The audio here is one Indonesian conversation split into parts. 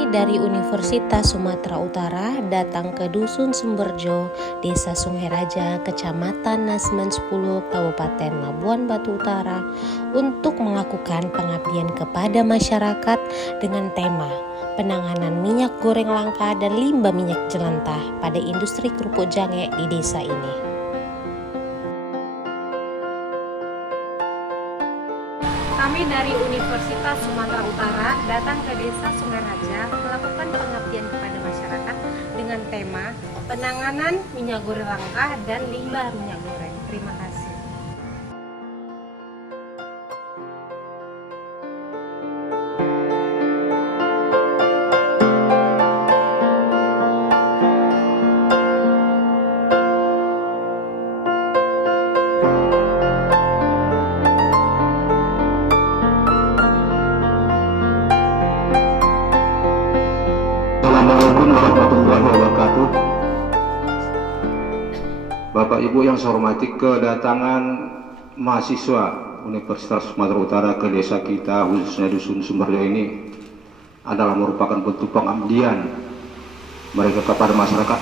Kami dari Universitas Sumatera Utara datang ke Dusun Sumberjo, Desa Sungai Raja, Kecamatan Nasmen 10, Kabupaten Labuan Batu Utara untuk melakukan pengabdian kepada masyarakat dengan tema penanganan minyak goreng langka dan limbah minyak jelantah pada industri kerupuk jange di desa ini. Kami dari Universitas Sumatera Utara datang ke Desa Sungai Raja melakukan pengabdian kepada masyarakat dengan tema penanganan minyak goreng langka dan limbah minyak goreng. Terima kasih. Assalamualaikum warahmatullahi wabarakatuh. Bapak Ibu yang saya hormati, kedatangan mahasiswa Universitas Sumatera Utara ke desa kita, khususnya Dusun Sumberjo ini adalah merupakan bentuk pengabdian mereka kepada masyarakat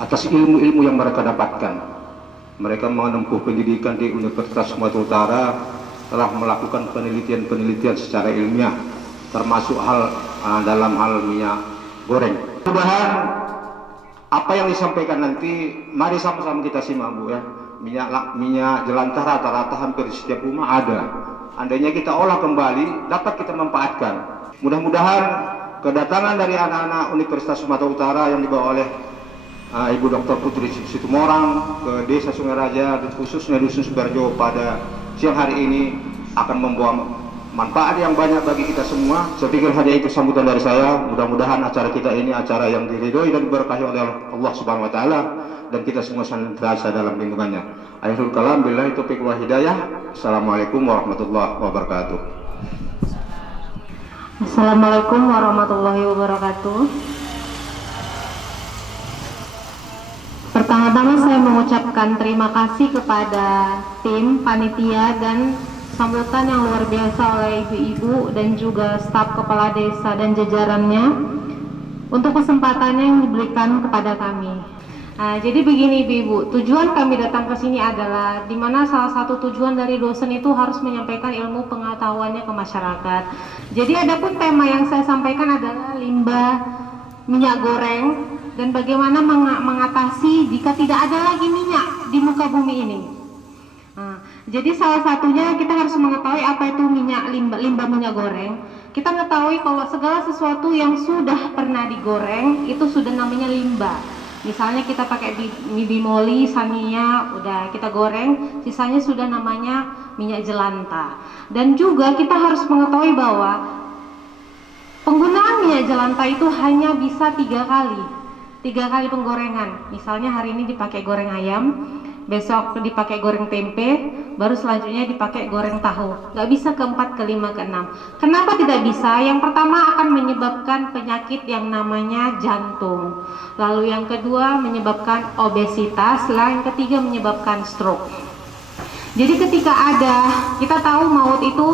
atas ilmu-ilmu yang mereka dapatkan. Mereka menempuh pendidikan di Universitas Sumatera Utara, telah melakukan penelitian-penelitian secara ilmiah, termasuk dalam hal minyak goreng. Mudah-mudahan apa yang disampaikan nanti, mari sama-sama kita simak Bu ya. Minyak jelantah rata-rata hampir di setiap rumah ada. Andainya kita olah kembali, dapat kita manfaatkan. Mudah-mudahan kedatangan dari anak-anak Universitas Sumatera Utara yang dibawa oleh Ibu Dr. Putri Situmorang ke Desa Sungai Raja, khususnya Dusun Sumberjo pada siang hari ini akan membawa manfaat yang banyak bagi kita semua. Saya pikir hanya itu sambutan dari saya. Mudah-mudahan acara kita ini acara yang diridhoi dan diberkahi oleh Allah Subhanahu wa taala, dan kita semua senantiasa dalam lindungannya. Akhirul kalam, billahi taufiq wal hidayah. Assalamualaikum warahmatullahi wabarakatuh. Assalamualaikum warahmatullahi wabarakatuh. Pertama-tama saya mengucapkan terima kasih kepada tim panitia dan sambutan yang luar biasa oleh ibu-ibu dan juga staf kepala desa dan jajarannya untuk kesempatannya yang diberikan kepada kami. Jadi begini ibu-ibu, tujuan kami datang ke sini adalah dimana salah satu tujuan dari dosen itu harus menyampaikan ilmu pengetahuannya ke masyarakat. Jadi adapun tema yang saya sampaikan adalah limbah minyak goreng dan bagaimana mengatasi jika tidak ada lagi minyak di muka bumi ini. Jadi salah satunya kita harus mengetahui apa itu limbah minyak goreng. Kita mengetahui kalau segala sesuatu yang sudah pernah digoreng itu sudah namanya limbah. Misalnya kita pakai bimoli, sania, udah kita goreng, sisanya sudah namanya minyak jelantah. Dan juga kita harus mengetahui bahwa penggunaan minyak jelantah itu hanya bisa 3 kali penggorengan. Misalnya hari ini dipakai goreng ayam, besok dipakai goreng tempe, baru selanjutnya dipakai goreng tahu. Nggak bisa ke-4, ke-5, ke-6. Kenapa tidak bisa? Yang pertama akan menyebabkan penyakit yang namanya jantung. Lalu yang kedua menyebabkan obesitas. Lalu yang ketiga menyebabkan stroke. Jadi ketika kita tahu maut itu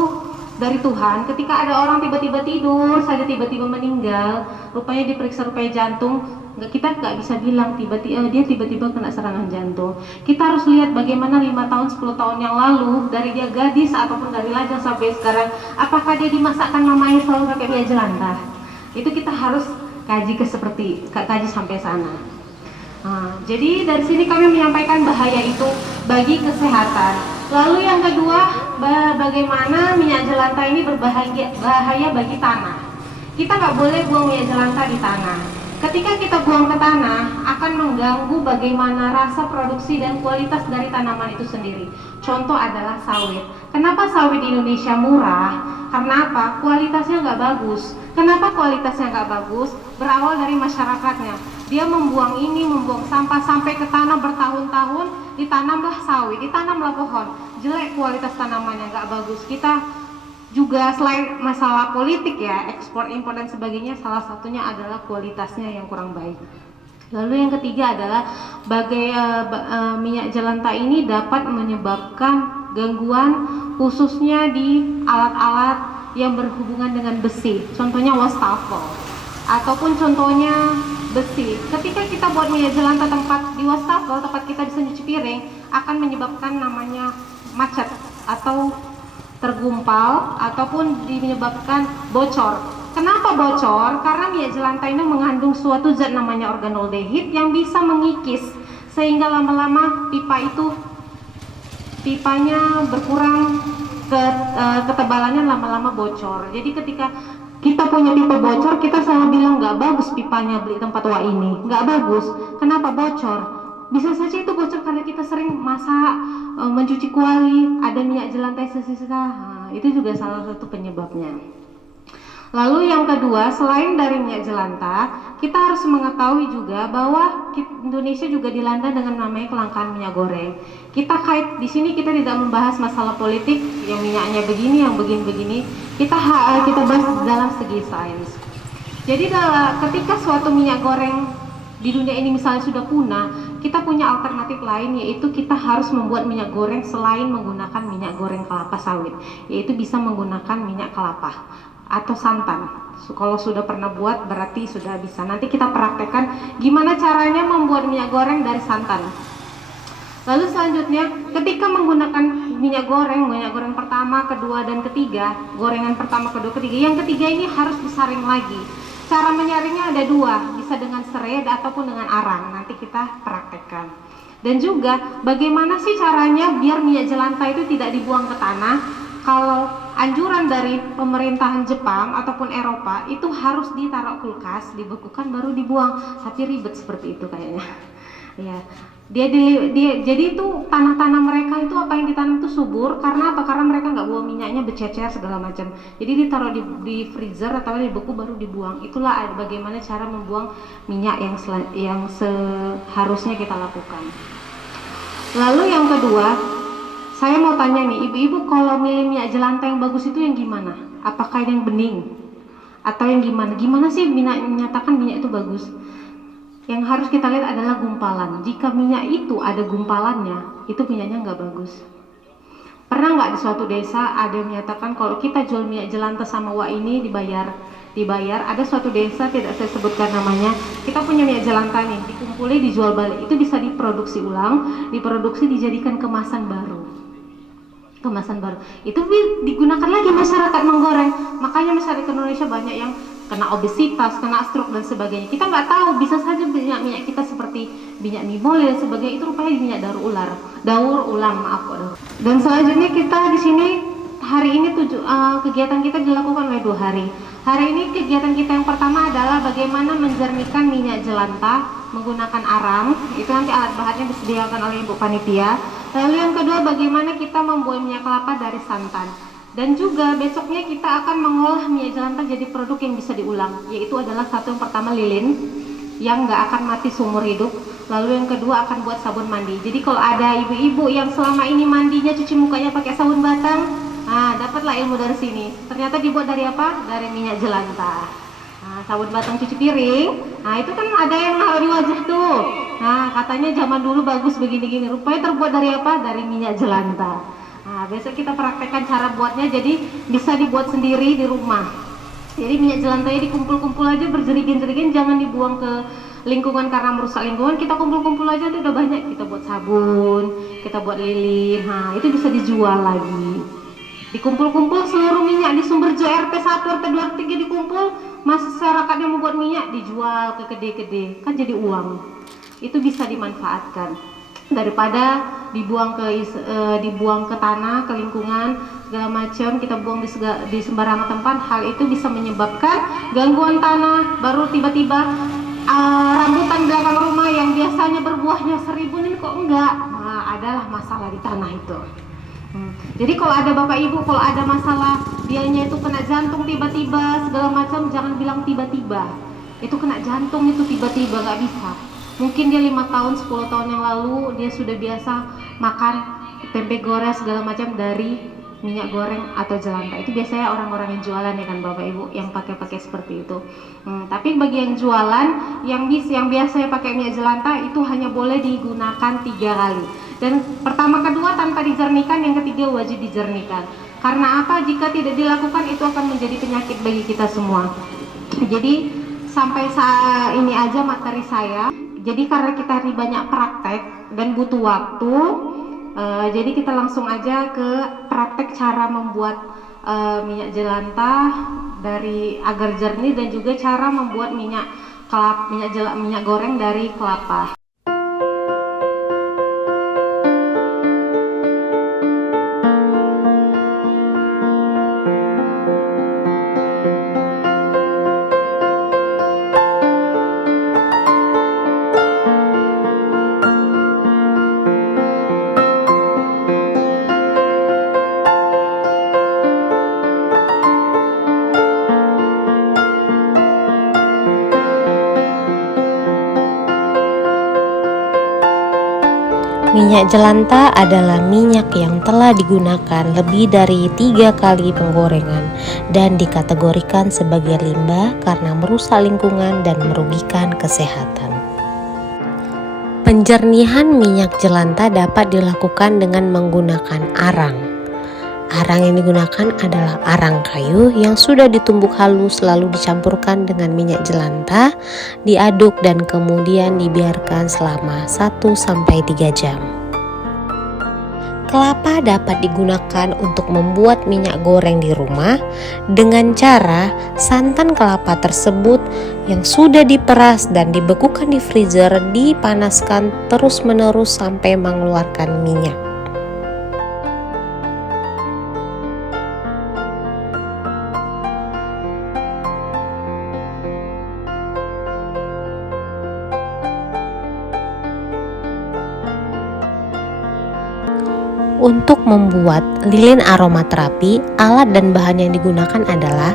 dari Tuhan. Ketika ada orang tiba-tiba tidur saja, tiba-tiba meninggal, rupanya diperiksa rupanya jantung, kita nggak bisa bilang dia tiba-tiba kena serangan jantung. Kita harus lihat bagaimana 5 tahun 10 tahun yang lalu, dari dia gadis ataupun dari lajang sampai sekarang, apakah dia dimasakkan mamanya selalu pakai minyak jelantah. Itu kita harus kaji sampai sana. Jadi dari sini kami menyampaikan bahaya itu bagi kesehatan. Lalu yang kedua, bagaimana minyak jelantah ini bahaya bagi tanah. Kita nggak boleh buang minyak jelantah di tanah. Ketika kita buang ke tanah, akan mengganggu bagaimana rasa produksi dan kualitas dari tanaman itu sendiri. Contoh adalah sawit. Kenapa sawit di Indonesia murah? Karena apa? Kualitasnya nggak bagus. Kenapa kualitasnya nggak bagus? Berawal dari masyarakatnya. Dia membuang sampah sampai ke tanah bertahun-tahun, ditanamlah sawit, ditanamlah pohon. Jelek kualitas tanamannya, nggak bagus. Kita juga selain masalah politik ya, ekspor impor dan sebagainya, salah satunya adalah kualitasnya yang kurang baik. Lalu yang ketiga adalah minyak jelantah ini dapat menyebabkan gangguan khususnya di alat-alat yang berhubungan dengan besi, contohnya wastafel ataupun contohnya besi. Ketika kita buat minyak jelantah tempat di wastafel, tempat kita bisa nyuci piring, akan menyebabkan namanya macet atau tergumpal ataupun menyebabkan bocor. Kenapa bocor? Karena minyak jelantah ini mengandung suatu zat namanya organoldehyid yang bisa mengikis, sehingga lama-lama pipanya berkurang, ketebalannya lama-lama bocor. Jadi ketika kita punya pipa bocor, kita selalu bilang nggak bagus pipanya beli tempat wah ini, nggak bagus. Kenapa bocor? Bisa saja itu bocor karena kita sering masak, mencuci kuali, ada minyak jelantah sisa-sisa. Nah, itu juga salah satu penyebabnya. Lalu yang kedua, selain dari minyak jelantah, kita harus mengetahui juga bahwa Indonesia juga dilanda dengan namanya kelangkaan minyak goreng. Kita di sini kita tidak membahas masalah politik, yang minyaknya begini, yang begini-begini. Kita bahas dalam segi sains. Jadi ketika suatu minyak goreng di dunia ini misalnya sudah punah, kita punya alternatif lain, yaitu kita harus membuat minyak goreng selain menggunakan minyak goreng kelapa sawit, yaitu bisa menggunakan minyak kelapa atau santan. Kalau sudah pernah buat berarti sudah bisa. Nanti kita praktekkan gimana caranya membuat minyak goreng dari santan. Lalu selanjutnya, ketika menggunakan minyak goreng pertama, kedua, dan ketiga, gorengan pertama, kedua, ketiga, yang ketiga ini harus disaring lagi. Cara menyaringnya ada dua, bisa dengan serai ataupun dengan arang. Nanti kita praktekkan. Dan juga bagaimana sih caranya biar minyak jelantah itu tidak dibuang ke tanah. Kalau anjuran dari pemerintahan Jepang ataupun Eropa itu harus ditaruh kulkas, dibekukan baru dibuang. Tapi ribet seperti itu kayaknya. Ya, jadi itu tanah-tanah mereka itu apa yang ditanam itu subur. Karena apa? Karena mereka nggak buang minyaknya bercecer segala macam. Jadi ditaruh di freezer atau dibeku baru dibuang. Itulah bagaimana cara membuang minyak yang seharusnya kita lakukan. Lalu yang kedua, saya mau tanya nih, ibu-ibu kalau milih minyak jelantah yang bagus itu yang gimana? Apakah yang bening? Atau yang gimana? Gimana sih menyatakan minyak itu bagus? Yang harus kita lihat adalah gumpalan. Jika minyak itu ada gumpalannya, itu minyaknya nggak bagus. Pernah nggak di suatu desa ada yang menyatakan kalau kita jual minyak jelantah sama wak ini dibayar. Ada suatu desa, tidak saya sebutkan namanya, kita punya minyak jelantah nih, dikumpuli dijual balik, itu bisa diproduksi ulang, dijadikan kemasan baru, itu digunakan lagi masyarakat menggoreng. Makanya masyarakat Indonesia banyak yang kena obesitas, kena stroke dan sebagainya. Kita nggak tahu, bisa saja minyak kita seperti minyak mibole dan sebagainya, itu rupanya minyak daur ulang. Dan selanjutnya kita di sini hari ini kegiatan kita dilakukan oleh 2 hari. Hari ini kegiatan kita yang pertama adalah bagaimana menjernihkan minyak jelantah menggunakan arang. Itu nanti alat bahannya disediakan oleh Ibu Panitia. Lalu yang kedua, bagaimana kita membuat minyak kelapa dari santan. Dan juga besoknya kita akan mengolah minyak jelantah jadi produk yang bisa diulang. Yaitu adalah yang pertama lilin, yang nggak akan mati seumur hidup. Lalu yang kedua akan buat sabun mandi. Jadi kalau ada ibu-ibu yang selama ini mandinya cuci mukanya pakai sabun batang, dapatlah ilmu dari sini. Ternyata dibuat dari apa? Dari minyak jelantah. Sabun batang cuci piring. Itu kan ada yang naruh di wajah tuh. Katanya zaman dulu bagus begini-gini. Rupanya terbuat dari apa? Dari minyak jelantah. Besok kita praktekkan cara buatnya. Jadi bisa dibuat sendiri di rumah. Jadi minyak jelantahnya dikumpul-kumpul aja berjerigen-jerigen, jangan dibuang ke lingkungan karena merusak lingkungan. Kita kumpul-kumpul aja itu udah banyak. Kita buat sabun, kita buat lilin. Itu bisa dijual lagi. Dikumpul-kumpul seluruh minyak di Sumberjo RT 1, RT 2, RT 3 dikumpul, masyarakat yang membuat minyak dijual ke kedai-kedai, kan jadi uang. Itu bisa dimanfaatkan daripada dibuang ke tanah, ke lingkungan segala macam. Kita buang di sembarangan tempat. Hal itu bisa menyebabkan gangguan tanah. Baru tiba-tiba rambutan belakang rumah yang biasanya berbuahnya 1000 ini kok enggak. Adalah masalah di tanah itu. Jadi kalau ada bapak ibu, kalau ada masalah dianya itu kena jantung tiba-tiba segala macam, jangan bilang tiba-tiba. Itu kena jantung itu tiba-tiba, nggak bisa. Mungkin dia 5 tahun, 10 tahun yang lalu dia sudah biasa makan tempe goreng segala macam dari minyak goreng atau jelantah. Itu biasanya orang-orang yang jualan ya kan bapak ibu, yang pakai seperti itu. Tapi bagi yang jualan, yang biasanya pakai minyak jelantah itu hanya boleh digunakan 3 kali. Dan pertama kedua tanpa dijernihkan, yang ketiga wajib dijernihkan. Karena apa? Jika tidak dilakukan itu akan menjadi penyakit bagi kita semua. Jadi sampai saat ini aja materi saya. Jadi karena kita ini banyak praktek dan butuh waktu, jadi kita langsung aja ke praktek cara membuat minyak jelantah dari agar jernih, dan juga cara membuat minyak goreng dari kelapa. Minyak jelantah adalah minyak yang telah digunakan lebih dari 3 kali penggorengan dan dikategorikan sebagai limbah karena merusak lingkungan dan merugikan kesehatan. Penjernihan minyak jelantah dapat dilakukan dengan menggunakan arang. Arang yang digunakan adalah arang kayu yang sudah ditumbuk halus lalu dicampurkan dengan minyak jelantah, diaduk dan kemudian dibiarkan selama 1-3 jam. Kelapa dapat digunakan untuk membuat minyak goreng di rumah dengan cara santan kelapa tersebut yang sudah diperas dan dibekukan di freezer dipanaskan terus-menerus sampai mengeluarkan minyak. Untuk membuat lilin aromaterapi, alat dan bahan yang digunakan adalah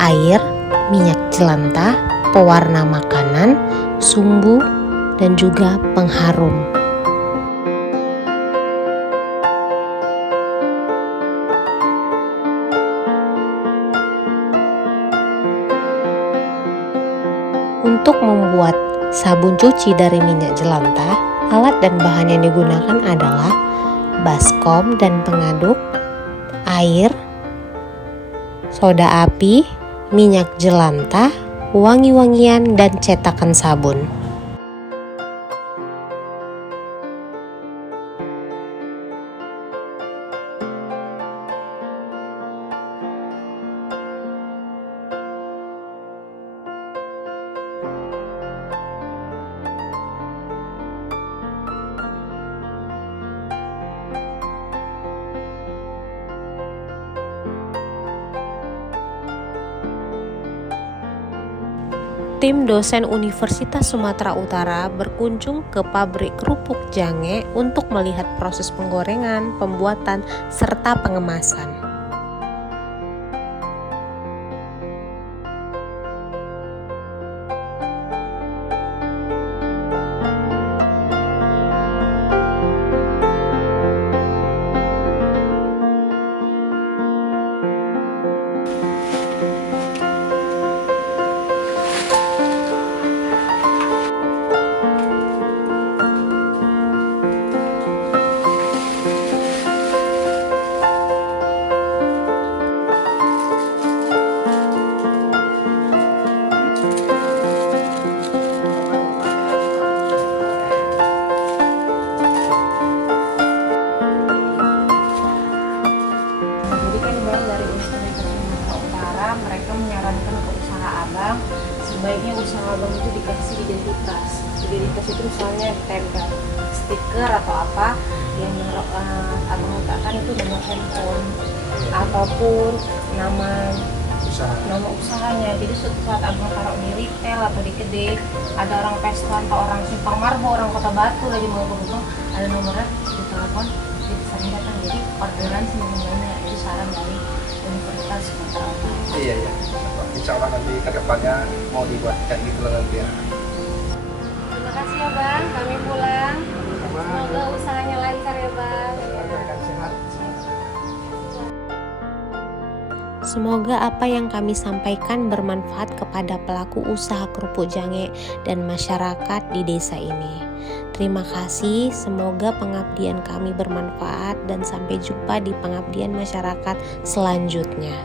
air, minyak jelantah, pewarna makanan, sumbu, dan juga pengharum. Untuk membuat sabun cuci dari minyak jelantah, alat dan bahan yang digunakan adalah baskom dan pengaduk, air, soda api, minyak jelantah, wangi-wangian, dan cetakan sabun. Tim dosen Universitas Sumatera Utara berkunjung ke pabrik kerupuk Jange untuk melihat proses penggorengan, pembuatan, serta pengemasan. Mereka menyarankan ke usaha abang, sebaiknya usaha abang itu dikasih identitas itu misalnya tempel stiker atau apa yang abang letakkan itu nomor handphone ataupun nama usahanya. Jadi saat abang taruh di retail atau di kedai, ada orang Peswan atau orang Simpang Marbo, orang Kota Batu lagi mau berhubung, ada nomornya di telepon, dia sering datang. Jadi orderan semakin banyak. Itu saran dari Universitas Sumatera Utara. Iya. Insya Allah nanti ke depannya mau dibuat kayak gitu lah nanti ya. Terima kasih ya Bang, kami pulang. Semoga usahanya lancar ya Bang. Sehat. Semoga apa yang kami sampaikan bermanfaat kepada pelaku usaha kerupuk jange dan masyarakat di desa ini. Terima kasih, semoga pengabdian kami bermanfaat dan sampai jumpa di pengabdian masyarakat selanjutnya.